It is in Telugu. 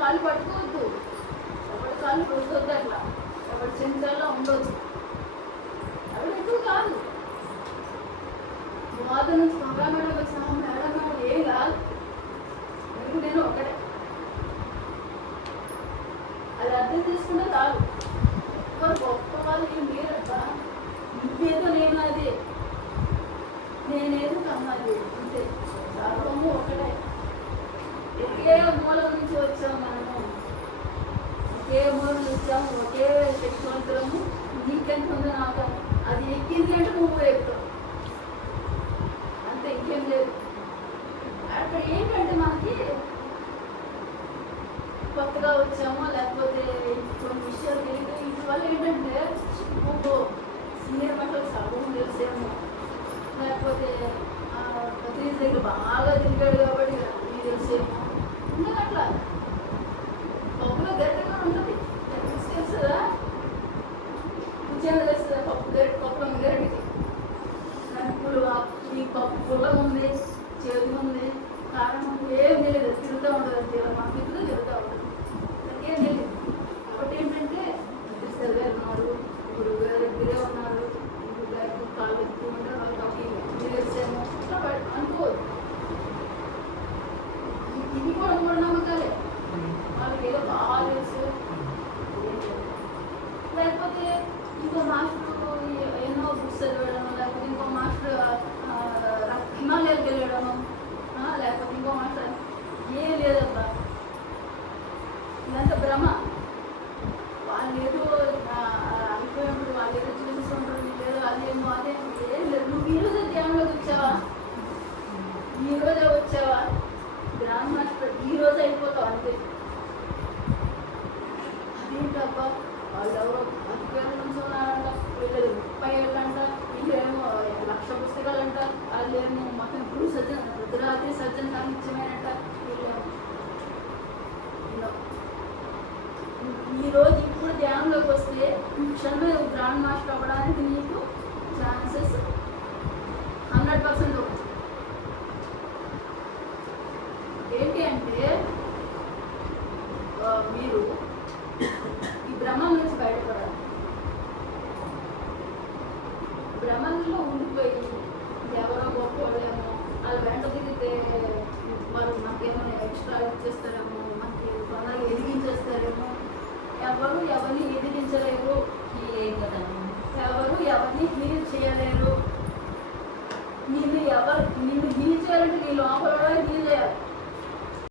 కాళ్ళు పట్టుకోవద్దు, ఎవరి కాళ్ళు రుద్దొద్దు, అట్లా ఎవరి చెంచాల్లో ఉండొద్దు. అవి ఎక్కువ కాదు. బాధ నుంచి పొగా మేడం వచ్చిన మేడం మేడం ఏం కాదు, నేను ఒకటే. అది అర్థం చేసుకుంటే కాదు. ఎవరు గొప్ప వాళ్ళు ఏం లేరబ్బా, నువ్వేదో నేను అదే, నేనేదో కమ్మాలి అంతే. సర్వము ఒకటే. ఒకే మూల నుంచి వచ్చాము మనము, ఒకే మూల నుంచి వచ్చాము, ఒకే శక్తివంతులము. నీకెంత ఉందో నాకు అది ఎక్కింది అంటే నువ్వు ఎక్కుతావు అంతే, ఇంకేం లేదు. అక్కడ ఏంటంటే మనకి కొత్తగా వచ్చామో లేకపోతే కొన్ని విషయాలు తెలియదు. వీటి వల్ల ఏంటంటే సీనియర్ మట్టలు సగం తెలిసేమో, లేకపోతే బక్రీజ్ దగ్గర బాగా తిరిగాడు కాబట్టి నీకు తెలిసేమో. ఉండదు అట్లా. పప్పులో గరిటగా ఉంటుంది, తెలుస్తుందా? రుచిగా తెలుస్తుందా? పప్పులో గరిటికి ఇప్పుడు ఈ పప్పు పుల్ల ఉంది, చేదు ఉంది, కారణం ఉంది, ఏం తెలియదు. తిరుగుతూ ఉంటుంది అంతే, మా పిల్లలు తిరుగుతూ ఉంటుంది, ఏం తెలియదు. కాబట్టి ఏంటంటే చదివే ఉన్నారు, గురువు గారి దగ్గరే ఉన్నారు, గురువు గారికి కాళ్ళు ఎక్కువ ఉంటారు, వాళ్ళకి తెలిసేమో అనుకోదు. ఇవి కూడా మూఢనమ్మకాలే. వాళ్ళకి ఏదో బాగా తెలుసు, లేకపోతే ఇంకో మాస్టర్ ఎన్నో బుక్స్ చదివడం, లేకపోతే ఇంకో మాస్టర్ హిమాలయాలకు వెళ్ళడము, లేకపోతే ఇంకో మాస్టర్ ఏం లేదబ్బా. ఇదంతా భ్రమ. వాళ్ళు ఏదో అనుకున్నప్పుడు వాళ్ళు ఏదో చూపిస్తుంటారు, లేదు అదేమో అదేమో, ఏం లేదు. నువ్వు ఈరోజే ధ్యానంలోకి వచ్చావా? ఈరోజే వచ్చావా? గ్రాండ్ మాస్టర్ ఈరోజు అయిపోతావు అంతే. అదేంటబ్బా, వాళ్ళు ఎవరో 10 ఏళ్ళ నుంచి ఉన్నారంట, వీళ్ళు 30 ఏళ్ళంట, వీళ్ళేమో 1,00,000 పుస్తకాలంట, వాళ్ళేమో మొత్తం గురు సజ్జన రుద్రాత్రి సజ్జన సాహిత్యమేనంట. వీళ్ళేమో ఈరోజు ఇప్పుడు ధ్యానంలోకి వస్తే క్షణమే గ్రాండ్ మాస్టర్ అవ్వడానికి నీకు ఛాన్సెస్ 100% ఉంది. ఏంటి అంటే మీరు ఈ భ్రమం నుంచి బయటపడాలి. భ్రమంలో ఉండిపోయి ఎవరో గొప్పవాళ్ళేమో వాళ్ళు వెంట తిరిగితే వాళ్ళు మాకేమైనా ఎక్స్ట్రా ఇచ్చేస్తారేమో, మనకి తొందరగా ఎదిగించేస్తారేమో. ఎవరు ఎవరిని ఎదిగించలేరు, ఎవరు ఎవరిని హీల్ చేయలేరు. నిన్ను హీల్ చేయాలంటే నీ లోపల హీల్ చేయాలి.